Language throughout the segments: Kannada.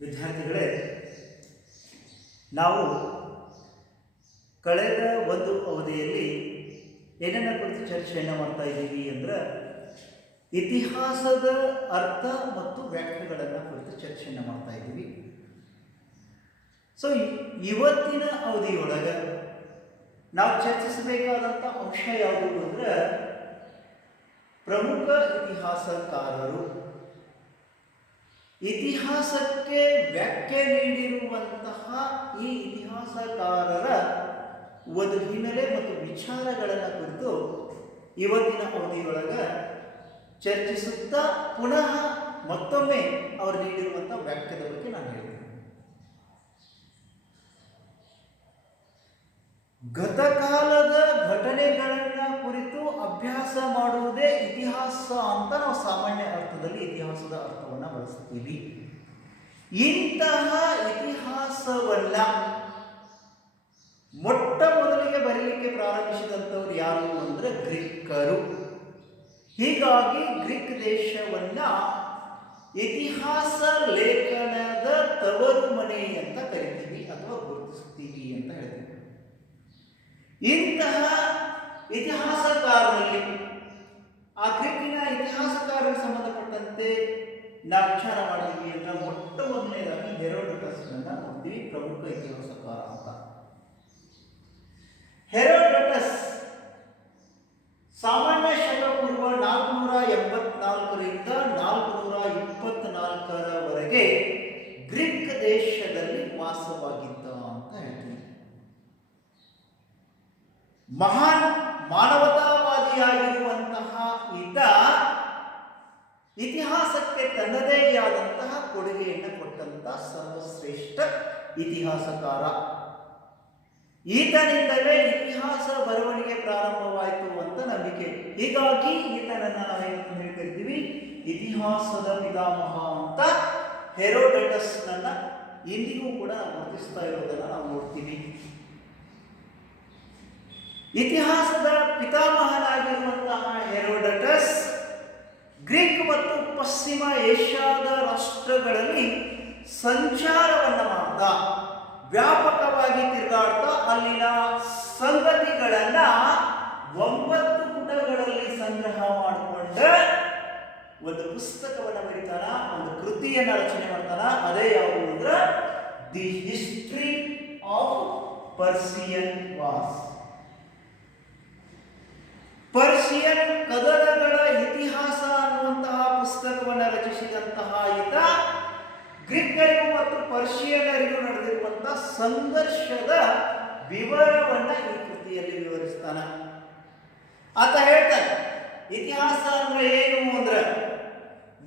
ವಿದ್ಯಾರ್ಥಿಗಳೇ, ನಾವು ಕಳೆದ ಒಂದು ಅವಧಿಯಲ್ಲಿ ಏನನ್ನ ಕುರಿತು ಚರ್ಚೆಯನ್ನು ಮಾಡ್ತಾ ಇದ್ದೀವಿ ಅಂದರೆ ಇತಿಹಾಸದ ಅರ್ಥ ಮತ್ತು ವ್ಯಾಖ್ಯೆಗಳನ್ನು ಕುರಿತು ಚರ್ಚೆಯನ್ನು ಮಾಡ್ತಾ ಇದ್ದೀವಿ. ಸೊ ಇವತ್ತಿನ ಅವಧಿಯೊಳಗೆ ನಾವು ಚರ್ಚಿಸಬೇಕಾದಂಥ ಅಂಶ ಯಾವುದು ಅಂದರೆ ಪ್ರಮುಖ ಇತಿಹಾಸಕಾರರು ಇತಿಹಾಸಕ್ಕೆ ವ್ಯಾಖ್ಯೆ ನೀಡಿರುವಂತಹ ಈ ಇತಿಹಾಸಕಾರರ ಒಂದು ಹಿನ್ನೆಲೆ ಮತ್ತು ವಿಚಾರಗಳನ್ನು ಕುರಿತು ಇವತ್ತಿನ ಅವಧಿಯೊಳಗೆ ಚರ್ಚಿಸುತ್ತಾ ಪುನಃ ಮತ್ತೊಮ್ಮೆ ಅವರು ನೀಡಿರುವಂಥ ವ್ಯಾಖ್ಯದ ಬಗ್ಗೆ ನಾನು ಹೇಳ್ತೀನಿ. ಗತಕಾಲದ ಘಟನೆಗಳನ್ನು ಕುರಿತು ಅಭ್ಯಾಸ ಮಾಡುವುದೇ ಇತಿಹಾಸ ಅಂತ ನಾವು ಸಾಮಾನ್ಯ ಅರ್ಥದಲ್ಲಿ ಇತಿಹಾಸದ ಅರ್ಥವನ್ನು ಬಳಸ್ತೀವಿ. ಇಂತಹ ಇತಿಹಾಸವನ್ನ ಮೊಟ್ಟ ಮೊದಲಿಗೆ ಬರೀಲಿಕ್ಕೆ ಪ್ರಾರಂಭಿಸಿದಂಥವ್ರು ಯಾರು ಅಂದರೆ ಗ್ರೀಕರು. ಹೀಗಾಗಿ ಗ್ರೀಕ್ ದೇಶವನ್ನ ಇತಿಹಾಸ ಲೇಖನದ ತವರು ಮನೆ ಅಂತ ಕರಿತೀವಿ ಅಥವಾ ಗುರುತಿಸ್ತೀವಿ ಅಂತ ಹೇಳ್ತೀವಿ. ಇಂತಹ ಇತಿಹಾಸಕಾರರಲ್ಲಿ ಆ ಗ್ರೀಕಿನ ಇತಿಹಾಸಕಾರರಿಗೆ ಸಂಬಂಧಪಟ್ಟಂತೆ ನಾವು ವಿಚಾರ ಮಾಡಿದ್ವಿ ಅಂತ ಮೊಟ್ಟ ಮೊದಲನೇದಾಗಿ ಹೆರೋಡೋಟಸ್ನನ್ನ ನೋಡ್ತೀವಿ, ಪ್ರಮುಖ ಇತಿಹಾಸಕಾರ ಅಂತ. ಹೆರೋಡೋಟಸ್ ಸಾಮಾನ್ಯ ಶಕ ಪೂರ್ವ 484ರಿಂದ 424ರವರೆಗೆ ಗ್ರೀಕ್ ದೇಶದಲ್ಲಿ ವಾಸವಾಗಿದ್ದ ಅಂತ ಹೇಳ್ತೀವಿ. ಮಹಾನ್ ಮಾನವತಾವಾದಿಯಾಗಿರುವಂತಹ ಈತ ಇತಿಹಾಸಕ್ಕೆ ತನ್ನದೇ ಆದಂತಹ ಕೊಡುಗೆಯನ್ನು ಕೊಟ್ಟಂತಹ ಸರ್ವಶ್ರೇಷ್ಠ ಇತಿಹಾಸಕಾರ. ಈತನಿಂದಲೇ ಇತಿಹಾಸ ಬರವಣಿಗೆ ಪ್ರಾರಂಭವಾಯಿತು ಅಂತ ನಂಬಿಕೆ. ಹೀಗಾಗಿ ಈತನನ್ನು ನಾವೇನು ಕರಿತೀವಿ, ಇತಿಹಾಸದ ಪಿತಾಮಹ ಅಂತ ಹೆರೋಡೋಟಸ್ನನ್ನ ಇಂದಿಗೂ ಕೂಡ ನಾವು ಗುರುತಿಸ್ತಾ ಇರೋದನ್ನು ನಾವು ನೋಡ್ತೀವಿ. ಇತಿಹಾಸದ ಪಿತಾಮಹನಾಗಿರುವಂತಹ ಹೆರೋಡೋಟಸ್ ಗ್ರೀಕ್ ಮತ್ತು ಪಶ್ಚಿಮ ಏಷ್ಯಾದ ರಾಷ್ಟ್ರಗಳಲ್ಲಿ ಸಂಚಾರವನ್ನು ಮಾಡ್ತಾ ವ್ಯಾಪಕವಾಗಿ ತಿರುಗಾಡ್ತಾ ಅಲ್ಲಿನ ಸಂಗತಿಗಳನ್ನ 9 ಪುಟಗಳಲ್ಲಿ ಸಂಗ್ರಹ ಮಾಡಿಕೊಂಡ ಒಂದು ಪುಸ್ತಕವನ್ನು ಬರೀತಾನ, ಒಂದು ಕೃತಿಯನ್ನು ರಚನೆ ಮಾಡ್ತಾನ. ಅದೇ ಯಾವುದು ಅಂದ್ರೆ the history of Persian wars. Persian ಕದನಗಳ ಇತಿಹಾಸ ಅನ್ನುವಂತಹ ಪುಸ್ತಕವನ್ನು ರಚಿಸಿದಂತಹ ಈತ ಗ್ರೀಕರಿಗೂ ಮತ್ತು ಪರ್ಷಿಯನರಿಗೂ ನಡೆದಿರುವಂತಹ ಸಂಘರ್ಷದ ವಿವರವನ್ನು ಈ ಕೃತಿಯಲ್ಲಿ ವಿವರಿಸ್ತಾನೆ. ಆತ ಹೇಳ್ತಾನೆ, ಇತಿಹಾಸ ಅಂದ್ರೆ ಏನು ಅಂದ್ರೆ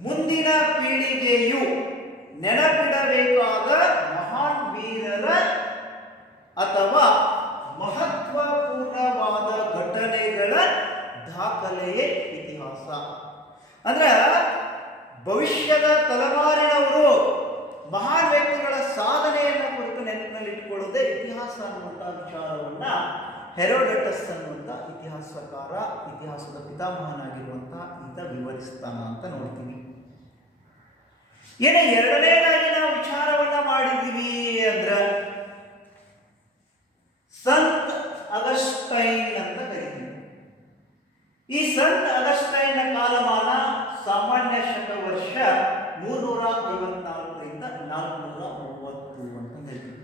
ಮುಂದಿನ ಪೀಳಿಗೆಯು ನೆನಪಿಡಬೇಕಾದ ಮಹಾನ್ ವೀರರ ಅಥವಾ ಮಹತ್ವಪೂರ್ಣವಾದ ಘಟನೆಗಳ ದಾಖಲೆಯೇ ಇತಿಹಾಸ. ಅಂದ್ರೆ ಭವಿಷ್ಯದ ತಲೆಮಾರಿನವರು ಮಹಾನ್ ವ್ಯಕ್ತಿಗಳ ಸಾಧನೆಯನ್ನು ಕುರಿತು ನೆನಪಿನಲ್ಲಿ ಇಟ್ಟುಕೊಳ್ಳುವುದೇ ಇತಿಹಾಸ ಅನ್ನುವಂಥ ವಿಚಾರವನ್ನ ಹೆರೋಡೋಟಸ್ ಅನ್ನುವಂಥ ಇತಿಹಾಸಕಾರ, ಇತಿಹಾಸದ ಪಿತಾಮಹನಾಗಿರುವಂತಹ ಈತ ವಿವರಿಸ್ತಾನ ಅಂತ ನೋಡ್ತೀವಿ. ಎರಡನೇದಾಗಿ ನಾವು ವಿಚಾರವನ್ನ ಮಾಡಿದ್ದೀವಿ ಅಂದ್ರೆ ಸಂತ್ ಅಗಸ್ಟೈನ್ ಅಂತ ಕರೀತೀವಿ. ಈ ಸಂತ್ ಅಗಸ್ಟೈನ್ನ ಕಾಲಮಾನ ಸಾಮಾನ್ಯ ಶಕ ವರ್ಷ 354ರಿಂದ 430 ಅಂತ ಹೇಳ್ತೀವಿ.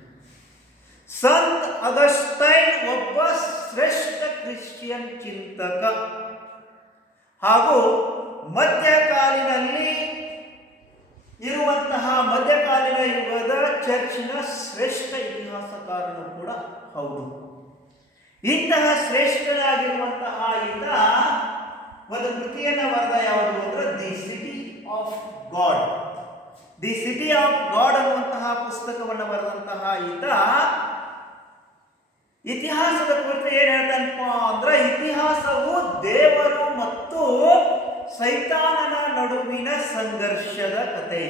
ಸಂತ್ ಅಗಸ್ಟೈನ್ ಒಬ್ಬ ಶ್ರೇಷ್ಠ ಕ್ರಿಶ್ಚಿಯನ್ ಚಿಂತಕ ಹಾಗೂ ಮಧ್ಯಕಾಲೀನಲ್ಲಿ ಇರುವಂತಹ ಮಧ್ಯಕಾಲೀನ ಯುಗದ ಚರ್ಚಿನ ಶ್ರೇಷ್ಠ ಇತಿಹಾಸಕಾರನು ಕೂಡ ಹೌದು. ಇಂತಹ ಶ್ರೇಷ್ಠನಾಗಿರುವಂತಹ ಈತ ಒಂದು ಕೃತಿಯನ್ನು ಬರೆದ ಯಾವುದು ಅಂದ್ರೆ the city of god. The city of god ಅನ್ನುವಂತಹ ಪುಸ್ತಕವನ್ನು ಬರೆದಂತಹ ಈತ ಇತಿಹಾಸದ ಕುರಿತು ಏನ್ ಹೇಳ್ತಾನಪ್ಪ ಅಂದ್ರೆ ಇತಿಹಾಸವು ದೇವರು ಮತ್ತು ಸೈತಾನನ ನಡುವಿನ ಸಂಘರ್ಷದ ಕಥೆ.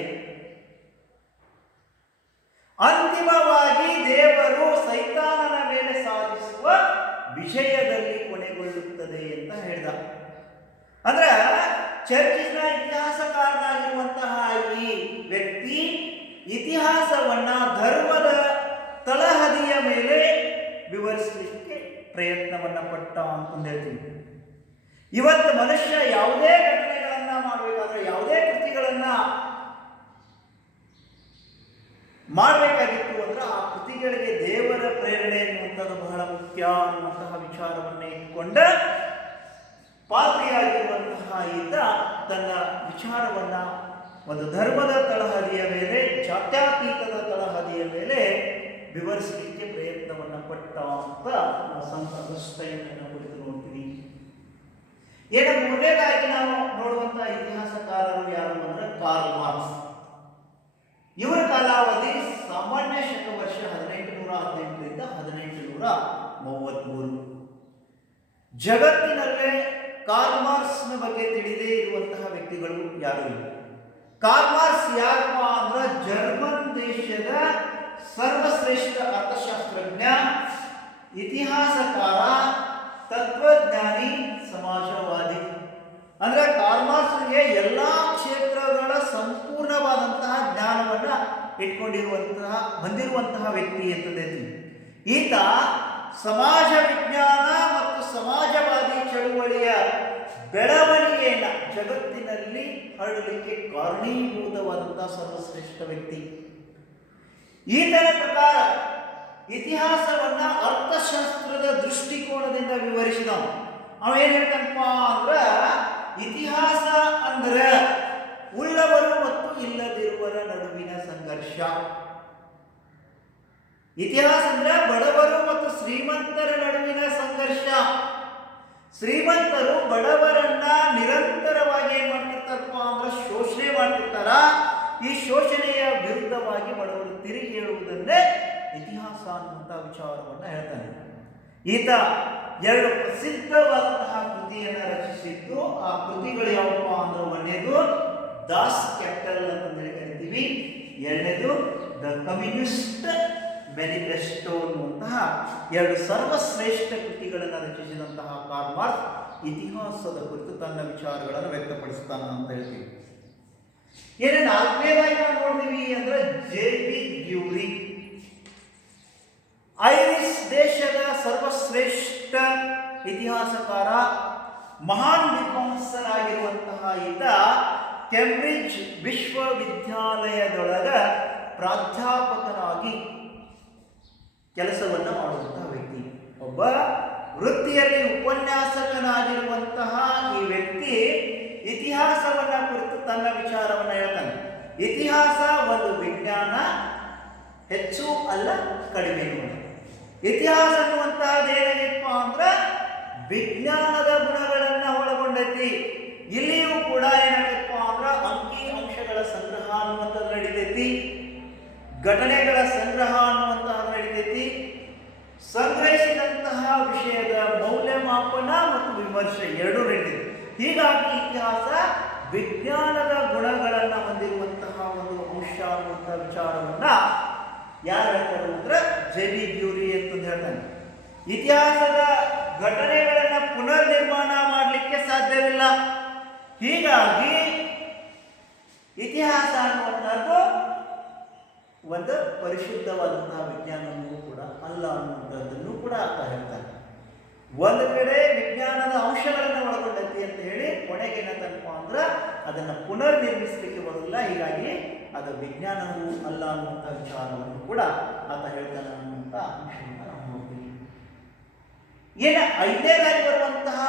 ಅಂತಿಮವಾಗಿ ದೇವರು ಸೈತಾನನ ಮೇಲೆ ಸಾಧಿಸುವ ವಿಷಯದಲ್ಲಿ ಕೊನೆಗೊಳ್ಳುತ್ತದೆ ಅಂತ ಹೇಳ್ದ. ಅಂದ್ರೆ ಚರ್ಚಿನ ಇತಿಹಾಸಕಾರನಾಗಿರುವಂತಹ ಈ ವ್ಯಕ್ತಿ ಇತಿಹಾಸವನ್ನ ಧರ್ಮದ ತಳಹದಿಯ ಮೇಲೆ ವಿವರಿಸಲಿಕ್ಕೆ ಪ್ರಯತ್ನವನ್ನ ಪಟ್ಟ ಅಂತ ಹೇಳ್ತೀವಿ. ಇವತ್ತು ಮನುಷ್ಯ ಯಾವುದೇ ಘಟನೆಗಳನ್ನ ಮಾಡಬೇಕಾದ್ರೆ, ಯಾವುದೇ ಕೃತಿಗಳನ್ನ ಮಾಡಬೇಕಾಗಿತ್ತು ಅಂದ್ರೆ ಆ ಕೃತಿಗಳಿಗೆ ದೇವರ ಪ್ರೇರಣೆ ಎನ್ನುವಂಥದ್ದು ಬಹಳ ಮುಖ್ಯ ಅನ್ನುವಂತಹ ವಿಚಾರವನ್ನೇ ಇಟ್ಟುಕೊಂಡ ಪಾತ್ರಿಯಾಗಿರುವಂತಹ ಈತ ತನ್ನ ವಿಚಾರವನ್ನ ಒಂದು ಧರ್ಮದ ತಳಹದಿಯ ಮೇಲೆ, ಜಾತ್ಯತೀತದ ತಳಹದಿಯ ಮೇಲೆ ವಿವರಿಸಲಿಕ್ಕೆ ಪ್ರಯತ್ನವನ್ನ ಪಟ್ಟ ಅಂತ ನಾವು ಸಂತ ಅಗಸ್ಟೈನನ್ನು ಕುರಿತು ನೋಡ್ತೀವಿ. ಮೊದಲನೇದಾಗಿ ನಾವು ನೋಡುವಂತಹ ಇತಿಹಾಸಕಾರರು ಯಾರು ಅಂದ್ರೆ ಕಾರ್ಲ್ ಮಾರ್ಕ್ಸ್. ಇವರ ಕಾಲಾವಧಿ ಸಾಮಾನ್ಯ ಶಕವರ್ಷ 1818ರಿಂದ 1833. ಜಗತ್ತಿನಲ್ಲೇ ಕಾರ್ಲ್ ಮಾರ್ಕ್ಸ್ನ ಬಗ್ಗೆ ತಿಳಿದೇ ಇರುವಂತಹ ವ್ಯಕ್ತಿಗಳು ಯಾರು ಇಲ್ಲ. ಕಾರ್ಲ್ ಮಾರ್ಕ್ಸ್ ಯಾರಪ್ಪ ಅಂದ್ರೆ ಜರ್ಮನ್ ದೇಶದ ಸರ್ವಶ್ರೇಷ್ಠ ಅರ್ಥಶಾಸ್ತ್ರಜ್ಞ, ಇತಿಹಾಸಕಾರ, ತತ್ವಜ್ಞಾನಿ, ಸಮಾಜವಾದಿ. ಅಂದ್ರೆ ಕಾರ್ಲ್ ಮಾರ್ಕ್ಸ್ಗೆ ಎಲ್ಲಾ ಕ್ಷೇತ್ರಗಳ ಸಂಪೂರ್ಣವಾದಂತಹ ಜ್ಞಾನವನ್ನ ಹೊಂದಿರುವಂತಹ ವ್ಯಕ್ತಿ ಅಂತಂದ್ರೆ ಈತ ಸಮಾಜ ವಿಜ್ಞಾನ ಮತ್ತು ಸಮಾಜವಾದಿ ಚಳುವಳಿಯ ಬೆಳವಣಿಗೆಯನ್ನ ಜಗತ್ತಿನಲ್ಲಿ ಹರಡಲಿಕ್ಕೆ ಕಾರಣೀಭೂತವಾದಂತಹ ಸರ್ವಶ್ರೇಷ್ಠ ವ್ಯಕ್ತಿ. ಈತನ ಪ್ರಕಾರ ಇತಿಹಾಸವನ್ನ ಅರ್ಥಶಾಸ್ತ್ರದ ದೃಷ್ಟಿಕೋನದಿಂದ ವಿವರಿಸಿದ ಅವೇನ್ ಹೇಳ್ತಾನಪ್ಪ ಅಂದ್ರ ಇತಿಹಾಸ ಅಂದ್ರೆ ಉಳ್ಳವರು ಮತ್ತು ಇಲ್ಲದಿರುವರ ನಡುವಿನ ಸಂಘರ್ಷ. ಇತಿಹಾಸ ಅಂದ್ರೆ ಬಡವರು ಮತ್ತು ಶ್ರೀಮಂತರ ನಡುವಿನ ಸಂಘರ್ಷ. ಶ್ರೀಮಂತರು ಬಡವರನ್ನ ನಿರಂತರವಾಗಿ ಏನ್ ಮಾಡ್ತಿರ್ತಾರಪ್ಪ ಅಂದ್ರೆ ಶೋಷಣೆ ಮಾಡ್ತಿರ್ತಾರ. ಈ ಶೋಷಣೆಯ ವಿರುದ್ಧವಾಗಿ ಬಡವರು ತಿರುಗಿ ಹೇಳುವುದನ್ನೇ ಇತಿಹಾಸ ಅನ್ನುವಂತಹ ವಿಚಾರವನ್ನ ಹೇಳ್ತಾನೆ. ಈತ 2 ಪ್ರಸಿದ್ಧವಾದಂತಹ ಕೃತಿಯನ್ನು ರಚಿಸಿದ್ದು. ಆ ಕೃತಿಗಳು ಯಾವಪ್ಪ ಅಂದ್ರೆ ಒಂದನೇದು ದಾಸ್ ಕ್ಯಾಪಿಟಲ್ ಅಂತ ಕರಿತೀವಿ, ಎರಡನೇದು ದ ಕಮ್ಯುನಿಸ್ಟ್ ಮ್ಯಾನಿಫೆಸ್ಟೋ ಅನ್ನುವಂತಹ 2 ಸರ್ವಶ್ರೇಷ್ಠ ಕೃತಿಗಳನ್ನು ರಚಿಸಿದಂತಹ ಕಾರ್ಲ್ ಮಾರ್ಕ್ಸ್ ಇತಿಹಾಸದ ಕುರಿತು ತನ್ನ ವಿಚಾರಗಳನ್ನು ವ್ಯಕ್ತಪಡಿಸ್ತಾನ ಅಂತ ಹೇಳ್ತೀವಿ. ಏನೇ 4ನೇದಾಗಿ ನಾವು ನೋಡ್ತೀವಿ ಅಂದ್ರೆ ಜೆ.ಬಿ. ಬ್ಯೂರಿ, ಐರಿಷ್ ದೇಶದ ಸರ್ವಶ್ರೇಷ್ಠ ಇತಿಹಾಸಕಾರ, ಮಹಾನ್ ವಿದ್ವಾಂಸರಾಗಿರುವಂತಹ ಈತ ಕೇಂಬ್ರಿಡ್ಜ್ ವಿಶ್ವವಿದ್ಯಾಲಯದೊಳಗ ಪ್ರಾಧ್ಯಾಪಕನಾಗಿ ಕೆಲಸವನ್ನು ಮಾಡುವಂತಹ ವ್ಯಕ್ತಿ. ಒಬ್ಬ ವೃತ್ತಿಯಲ್ಲಿ ಉಪನ್ಯಾಸಕನಾಗಿರುವಂತಹ ಈ ವ್ಯಕ್ತಿ ಇತಿಹಾಸವನ್ನ ಕುರಿತು ತನ್ನ ವಿಚಾರವನ್ನು ಹೇಳ್ತಾನೆ. ಇತಿಹಾಸ ಒಂದು ವಿಜ್ಞಾನ, ಹೆಚ್ಚು ಅಲ್ಲ ಕಡಿಮೆ. ಇತಿಹಾಸ ಅನ್ನುವಂತಹದ್ದು ಏನಾಗಿಪ್ಪ ಅಂದ್ರೆ ವಿಜ್ಞಾನದ ಗುಣಗಳನ್ನ ಒಳಗೊಂಡೈತಿ. ಇಲ್ಲಿಯೂ ಕೂಡ ಏನಾಗಪ್ಪ ಅಂದ್ರೆ ಅಂಕಿ ಅಂಶಗಳ ಸಂಗ್ರಹ ಅನ್ನುವಂಥದ್ದು ನಡೀತೈತಿ, ಘಟನೆಗಳ ಸಂಗ್ರಹ ಅನ್ನುವಂತಹದ್ದು ನಡೀತೈತಿ, ಸಂಗ್ರಹಿಸಿದಂತಹ ವಿಷಯದ ಮೌಲ್ಯಮಾಪನ ಮತ್ತು ವಿಮರ್ಶೆ ಎರಡೂ ನಡೀತೈತಿ. ಹೀಗಾಗಿ ಇತಿಹಾಸ ವಿಜ್ಞಾನದ ಗುಣಗಳನ್ನ ಹೊಂದಿರುವಂತಹ ಒಂದು ಅಂಶ ಅನ್ನುವಂತಹ ವಿಚಾರವನ್ನ ಯಾರು ಹೇಳ್ತಾರೆ ಅಂದ್ರೆ ಜೆ.ಬಿ. ಬ್ಯೂರಿ ಅಂತ ಹೇಳ್ತಾನೆ. ಇತಿಹಾಸದ ಘಟನೆಗಳನ್ನ ಪುನರ್ ನಿರ್ಮಾಣ ಮಾಡಲಿಕ್ಕೆ ಸಾಧ್ಯವಿಲ್ಲ. ಹೀಗಾಗಿ ಇತಿಹಾಸ ಅನ್ನುವಂಥದ್ದು ಒಂದು ಪರಿಶುದ್ಧವಾದಂತಹ ವಿಜ್ಞಾನವೂ ಕೂಡ ಅಲ್ಲ ಅನ್ನುವಂಥದ್ದನ್ನು ಕೂಡ ಆತ ಹೇಳ್ತಾನೆ. ಒಂದು ಕಡೆ ವಿಜ್ಞಾನದ ಅಂಶಗಳನ್ನು ಒಳಗೊಂಡೈತಿ ಅಂತ ಹೇಳಿ ಕೊನೆಗೆ ಏನಂತಪ್ಪ ಅಂದ್ರೆ ಅದನ್ನು ಪುನರ್ ನಿರ್ಮಿಸಲಿಕ್ಕೆ ಬರೋದಿಲ್ಲ. ಹೀಗಾಗಿ ಅದು ವಿಜ್ಞಾನವೂ ಅಲ್ಲ ಅನ್ನುವಂಥ ವಿಚಾರವನ್ನು ಕೂಡ ಆತ ಹೇಳ್ತಾನೆ ಅನ್ನುವಂಥ ಅಂಶವನ್ನು ನಾವು ನೋಡ್ತೀವಿ. ಏನ 5ನೇದಾಗಿ ಬರುವಂತಹ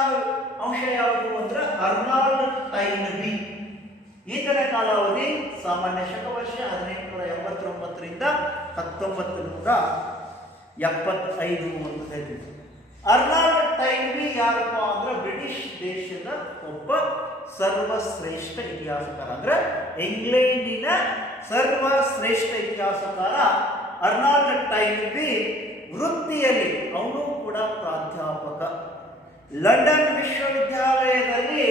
ಅಂಶ ಯಾವುದು ಅಂದ್ರೆ ಅರ್ನಾಲ್ಡ್ ಟೈನ್ಬಿ. ಈತನ ಕಾಲಾವಧಿ ಸಾಮಾನ್ಯ ಶಕವರ್ಷ 1889ರಿಂದ 1975 ಅಂತ ಹೇಳ್ತೀವಿ. ಅರ್ನಾಲ್ಡ್ ಟೈನ್ಬಿ ಯಾರಪ್ಪ ಅಂದ್ರೆ ಬ್ರಿಟಿಷ್ ದೇಶದ ಒಬ್ಬ ಸರ್ವಶ್ರೇಷ್ಠ ಇತಿಹಾಸಕಾರ, ಅಂದ್ರೆ ಇಂಗ್ಲೆಂಡಿನ ಸರ್ವಶ್ರೇಷ್ಠ ಇತಿಹಾಸಕಾರ ಅರ್ನಾಲ್ಡ್ ಟೈನ್ಬಿ. ವೃತ್ತಿಯಲ್ಲಿ ಅವನು ಕೂಡ ಪ್ರಾಧ್ಯಾಪಕ. ಲಂಡನ್ ವಿಶ್ವವಿದ್ಯಾಲಯದಲ್ಲಿ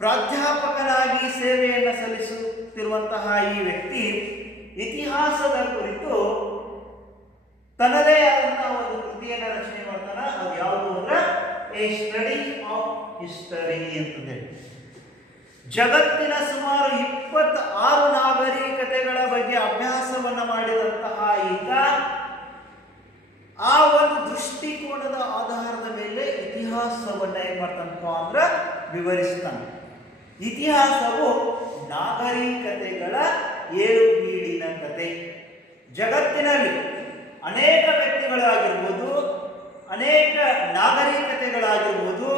ಪ್ರಾಧ್ಯಾಪಕನಾಗಿ ಸೇವೆಯನ್ನು ಸಲ್ಲಿಸುತ್ತಿರುವಂತಹ ಈ ವ್ಯಕ್ತಿ ಇತಿಹಾಸದ ಕುರಿತು ತನ್ನದೇ ಆದಂತಹ ಒಂದು ಕೃತಿಯನ್ನು ರಚನೆ ಮಾಡ್ತಾನೆ. ಅದು ಯಾವುದು ಅಂದ್ರೆ ಎ ಸ್ಟಡಿ ಆಫ್ ಹಿಸ್ಟರಿ ಅಂತಂದೇಳಿ. ಜಗತ್ತಿನ ಸುಮಾರು 26 ನಾಗರಿಕತೆಗಳ ಮಾಡ್ತಾನಪ್ಪ ಅಂದ್ರೆ ವಿವರಿಸ್ತಾನೆ. ಇತಿಹಾಸವು ನಾಗರಿಕತೆಗಳ ಏಳುಬೀಳಿನ ಕತೆ. ಜಗತ್ತಿನಲ್ಲಿ ಅನೇಕ ವ್ಯಕ್ತಿಗಳಾಗಿರ್ಬೋದು, ಅನೇಕ ನಾಗರಿಕತೆಗಳಾಗಿರ್ಬೋದು,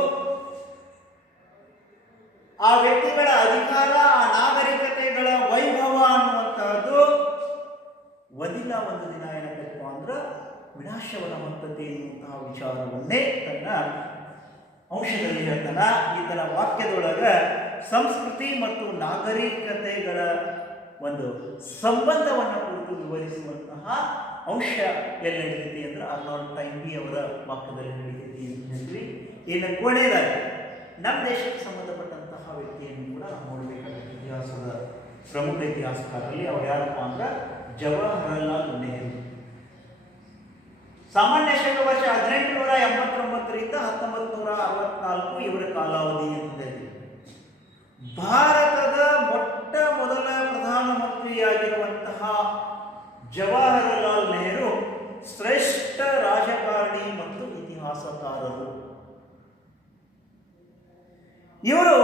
ಆ ವ್ಯಕ್ತಿಗಳ ಅಧಿಕಾರ, ಆ ನಾಗರಿಕತೆಗಳ ವೈಭವ ಅನ್ನುವಂತಹದ್ದು ಒಂದಿಲ್ಲ ಒಂದು ದಿನ ಏನಾಗಬೇಕು ಅಂದ್ರೆ ವಿನಾಶವನ್ನ ಹೊಂದತೆ ಎನ್ನುವಂತಹ ವಿಚಾರವನ್ನೇ ತನ್ನ ಅಂಶದಲ್ಲಿ ಹೇಳ್ತಾನ. ಈತನ ವಾಕ್ಯದೊಳಗ ಸಂಸ್ಕೃತಿ ಮತ್ತು ನಾಗರಿಕತೆಗಳ ಒಂದು ಸಂಬಂಧವನ್ನು ಕುರಿತು ವಿವರಿಸುವಂತಹ ಅಂಶ ಎಲ್ಲಿ ನಡೀತೈತಿ ಅಂದ್ರೆ ಅರ್ನಾಲ್ಡ್ ಟೈನ್ಬಿ ಅವರ ವಾಕ್ಯದಲ್ಲಿ ನಡೀತೈತಿ ಅಂತ ಹೇಳಿದ್ವಿ. ಇನ್ನು ಕೊನೆಯದಾಗಿ ನಮ್ಮ ದೇಶಕ್ಕೆ ಸಂಬಂಧಪಟ್ಟಂತಹ ವ್ಯಕ್ತಿಯನ್ನು ಕೂಡ ನಾವು ನೋಡಬೇಕಾಗುತ್ತೆ. ಇತಿಹಾಸದ ಪ್ರಮುಖ ಇತಿಹಾಸಕಾರರಲ್ಲಿ ಅವ್ರು ಯಾರಪ್ಪ ಅಂದ್ರೆ ಜವಾಹರಲಾಲ್ ನೆಹರು. ಸಾಮಾನ್ಯ ಶಕ ವರ್ಷ 1889ರಿಂದ 1964 ಇವರ ಕಾಲಾವಧಿ ಅಂತ ಹೇಳಿ ಭಾರತದ ಮೊಟ್ಟ ಮೊದಲ ಪ್ರಧಾನಮಂತ್ರಿಯಾಗಿರುವಂತಹ ಜವಾಹರಲಾಲ್ ನೆಹರು ಶ್ರೇಷ್ಠ ರಾಜಕಾರಣಿ ಮತ್ತು ಇತಿಹಾಸಕಾರರು. ಇವರು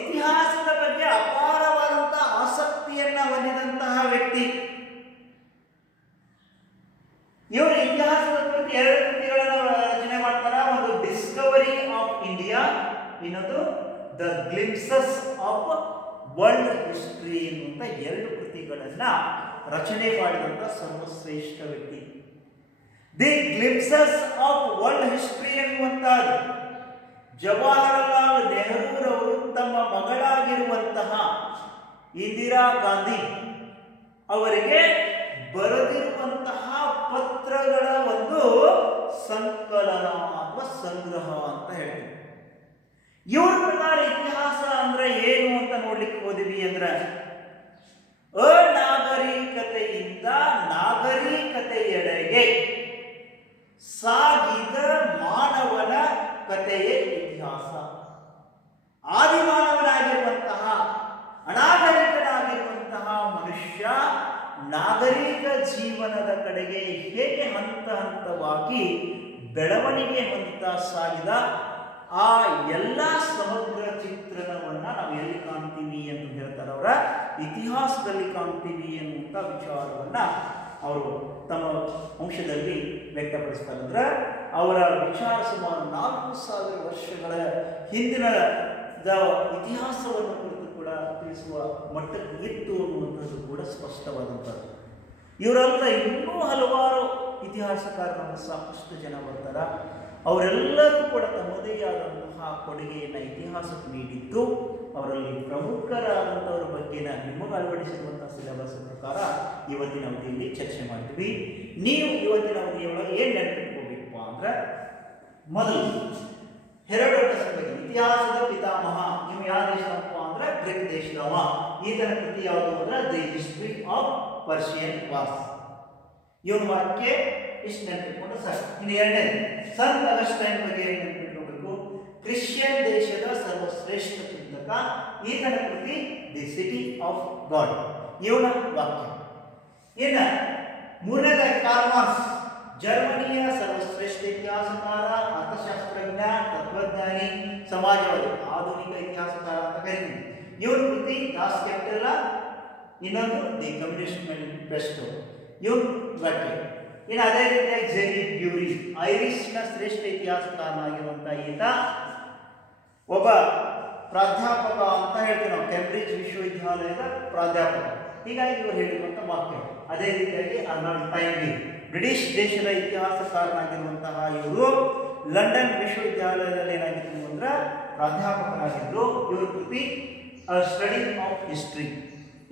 ಇತಿಹಾಸದ ಬಗ್ಗೆ ಅಪಾರವಾದಂತಹ ಆಸಕ್ತಿಯನ್ನ ಹೊಂದಿದಂತಹ ವ್ಯಕ್ತಿ. ಇವರು ಇತಿಹಾಸದ ಕುರಿತು 2 ಕೃತಿಗಳನ್ನು ರಚನೆ ಮಾಡ್ತಾರ. ಒಂದು ಡಿಸ್ಕವರಿ ಆಫ್ ಇಂಡಿಯಾ, ಇನ್ನೊಂದು the glimpses of world history ಎನ್ನುವಂತ 2 ಕೃತಿಗಳನ್ನ ರಚನೆ ಮಾಡಿದಂತ ಸರ್ವಶ್ರೇಷ್ಠ ವ್ಯಕ್ತಿ. The glimpses of world history ಎನ್ನುವಂತಹದ್ದು ಜವಾಹರಲಾಲ್ ನೆಹರೂರವರು ತಮ್ಮ ಮಗಳಾಗಿರುವಂತಹ ಇಂದಿರಾ ಗಾಂಧಿ ಅವರಿಗೆ ಬರೆದಿರುವಂತಹ ಪತ್ರಗಳ ಒಂದು ಸಂಕಲನ ಅಥವಾ ಸಂಗ್ರಹ ಅಂತ ಹೇಳ್ತೀವಿ. ಇವ್ರ ಪ್ರಕಾರ ಇತಿಹಾಸ ಅಂದ್ರೆ ಏನು ಅಂತ ನೋಡ್ಲಿಕ್ಕೆ ಹೋದಿವಿ ಅಂದ್ರೆ ಅನಾಗರಿಕತೆಯಿಂದ ನಾಗರಿಕತೆಯೆಡೆಗೆ ಸಾಗಿದ ಮಾನವನ ಕಥೆಯೇ ಇತಿಹಾಸ. ಆದಿಮಾನವನಾಗಿರುವಂತಹ ಅನಾಗರಿಕನಾಗಿರುವಂತಹ ಮನುಷ್ಯ ನಾಗರಿಕ ಜೀವನದ ಕಡೆಗೆ ಹೇಗೆ ಹಂತ ಹಂತವಾಗಿ ಬೆಳವಣಿಗೆ ಹೊಂದುತ್ತಾ ಸಾಗಿದ ಆ ಎಲ್ಲ ಸಮಗ್ರ ಚಿತ್ರಣವನ್ನ ನಾವು ಎಲ್ಲಿ ಕಾಣ್ತೀವಿ ಅಂತ ಹೇಳ್ತಾರೆ, ಅವರ ಇತಿಹಾಸದಲ್ಲಿ ಕಾಣ್ತೀವಿ ಎನ್ನುವಂಥ ವಿಚಾರವನ್ನ ಅವರು ತಮ್ಮ ಅಂಶದಲ್ಲಿ ವ್ಯಕ್ತಪಡಿಸ್ತಾರೆ. ಅಂದ್ರೆ ಅವರ ವಿಚಾರ ಸುಮಾರು 4000 ವರ್ಷಗಳ ಹಿಂದಿನ ಇತಿಹಾಸವನ್ನು ಕುರಿತು ಕೂಡ ತಿಳಿಸುವ ಮಟ್ಟಕ್ಕೆ ಇತ್ತು ಅನ್ನುವಂಥದ್ದು ಕೂಡ ಸ್ಪಷ್ಟವಾದಂಥದ್ದು. ಇವರಲ್ಲ ಇನ್ನೂ ಹಲವಾರು ಇತಿಹಾಸಕಾರರು ಸಾಕಷ್ಟು ಜನ ಬರ್ತಾರ. ಅವರೆಲ್ಲರೂ ಕೂಡ ತಮ್ಮದೇ ಆದಂತಹ ಕೊಡುಗೆಯನ್ನು ಇತಿಹಾಸಕ್ಕೆ ನೀಡಿದ್ದು, ಅವರಲ್ಲಿ ಪ್ರಮುಖರಾದಂಥವ್ರ ಬಗ್ಗೆ ನಿಮಗೆ ಅಳವಡಿಸಿರುವಂತಹ ಸಿಲೆಬಸ್ ಪ್ರಕಾರ ಇವತ್ತಿನ ಅವಧಿಯಲ್ಲಿ ಚರ್ಚೆ ಮಾಡ್ತೀವಿ. ನೀವು ಇವತ್ತಿನ ಅವಧಿಯೊಳಗೆ ಏನು ನೆನಪಿಟ್ಕೋಬೇಕು ಅಂದ್ರೆ, ಮೊದಲು ಹೆರೋಡೋಟಸ್ ಬಗ್ಗೆ ಇತಿಹಾಸದ ಪಿತಾಮಹ, ನೀವು ಯಾವ ದೇಶದಪ್ಪ ಅಂದ್ರೆ ಗ್ರೀಕ್ ದೇಶದವ. ಈತನ ಕೃತಿ ಯಾವುದು ಅಂದ್ರೆ the history of Persian wars. ಇವನ ವಾಕ್ಯ ಇಷ್ಟು ನೆನಪಿಟ್ಕೊಂಡು ಸರ್. ಇನ್ನು ಎರಡನೇ ಸಂತ್ ಅಗಸ್ಟೈನ್ ಬಗ್ಗೆ ನೆನಪಿಟ್ಕೋಬೇಕು. ಕ್ರಿಶ್ಚಿಯನ್ ದೇಶದ ಸರ್ವಶ್ರೇಷ್ಠ ಚಿಂತಕ. ಈತನ ಕೃತಿ ದಿ ಸಿಟಿ ಆಫ್ ಗಾಡ್, ಇವನ ವಾಕ್ಯ. ಇನ್ನು ಮೂರನೇದಾಗಿ ಕಾರ್ಲ್ ಮಾರ್ಕ್ಸ್, ಜರ್ಮನಿಯ ಸರ್ವಶ್ರೇಷ್ಠ ಇತಿಹಾಸಕಾರ, ಅರ್ಥಶಾಸ್ತ್ರಜ್ಞ, ತತ್ವಜ್ಞಾನಿ, ಸಮಾಜವಾದಿ, ಆಧುನಿಕ ಇತಿಹಾಸಕಾರ ಅಂತ ಕರೀತೀವಿ. ಇವನ ಕೃತಿ ದಾಸ್ ಕ್ಯಾಪಿಟಲ್, ಇನ್ನೊಂದು ದಿ ಕಮ್ಯುನಿಸ್ಟ್ ಮ್ಯಾನಿಫೆಸ್ಟೋ, ಇವನ್ ವಾಕ್ಯ. ಇನ್ನು ಅದೇ ರೀತಿಯಾಗಿ ಜೆರಿ ಬ್ಯೂರಿ, ಐರಿಷ್ನ ಶ್ರೇಷ್ಠ ಇತಿಹಾಸಕಾರನಾಗಿರುವಂಥ ಈತ ಒಬ್ಬ ಪ್ರಾಧ್ಯಾಪಕ ಅಂತ ಹೇಳ್ತೀವಿ ನಾವು, ಕೇಂಬ್ರಿಡ್ಜ್ ವಿಶ್ವವಿದ್ಯಾಲಯದ ಪ್ರಾಧ್ಯಾಪಕ. ಹೀಗಾಗಿ ಇವರು ಹೇಳಿರುವಂಥ ವಾಕ್ಯ. ಅದೇ ರೀತಿಯಾಗಿ ಅರ್ನಾಲ್ಡ್ ಟೈನ್ಬಿ, ಬ್ರಿಟಿಷ್ ದೇಶದ ಇತಿಹಾಸಕಾರನಾಗಿರುವಂತಹ ಇವರು ಲಂಡನ್ ವಿಶ್ವವಿದ್ಯಾಲಯದಲ್ಲಿ ಏನಾಗಿದ್ರು ಅಂದ್ರೆ ಪ್ರಾಧ್ಯಾಪಕರಾಗಿದ್ದರು. ಇವ್ರ ಕೃತಿ ಸ್ಟಡಿ ಆಫ್ ಹಿಸ್ಟ್ರಿ.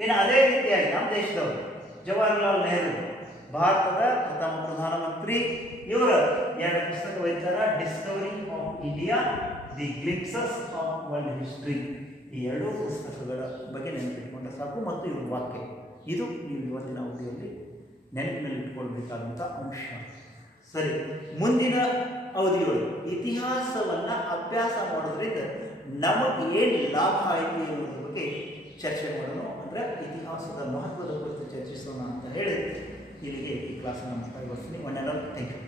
ಇನ್ನು ಅದೇ ರೀತಿಯಾಗಿ ನಮ್ಮ ದೇಶದವರು ಜವಾಹರಲಾಲ್ ನೆಹರು, ಭಾರತದ ಪ್ರಥಮ ಪ್ರಧಾನಮಂತ್ರಿ. ಇವರ 2 ಪುಸ್ತಕ ಬರೀತಾರ, discovery of India, the glimpses of world history. ಈ 2 ಪುಸ್ತಕಗಳ ಬಗ್ಗೆ ನೆನಪಿಟ್ಕೊಂಡ್ರೆ ಸಾಕು. ಮತ್ತು ಇವ್ರ ವಾಕ್ಯ. ಇದು ನೀವು ಇವತ್ತಿನ ಅವಧಿಯಲ್ಲಿ ನೆನಪಿನಲ್ಲಿ ಇಟ್ಕೊಳ್ಬೇಕಾದಂಥ ಅಂಶ. ಸರಿ, ಮುಂದಿನ ಅವಧಿಗಳು ಇತಿಹಾಸವನ್ನು ಅಭ್ಯಾಸ ಮಾಡೋದ್ರಿಂದ ನಮಗೆ ಏನು ಲಾಭ ಆಯಿತು ಎನ್ನುವುದ್ರ ಬಗ್ಗೆ ಚರ್ಚೆ ಮಾಡೋಣ. ಅಂದರೆ ಇತಿಹಾಸದ ಮಹತ್ವದ ಕುರಿತು ಚರ್ಚಿಸೋಣ ಅಂತ ಹೇಳಿ ಇಲ್ಲಿಗೆ ಈ ಕ್ಲಾಸನ್ನು ಮುಕ್ತಾಯಗೊಳಿಸ್ತೀನಿ. ಒಳ್ಳೆಯದು, ಥ್ಯಾಂಕ್ ಯು.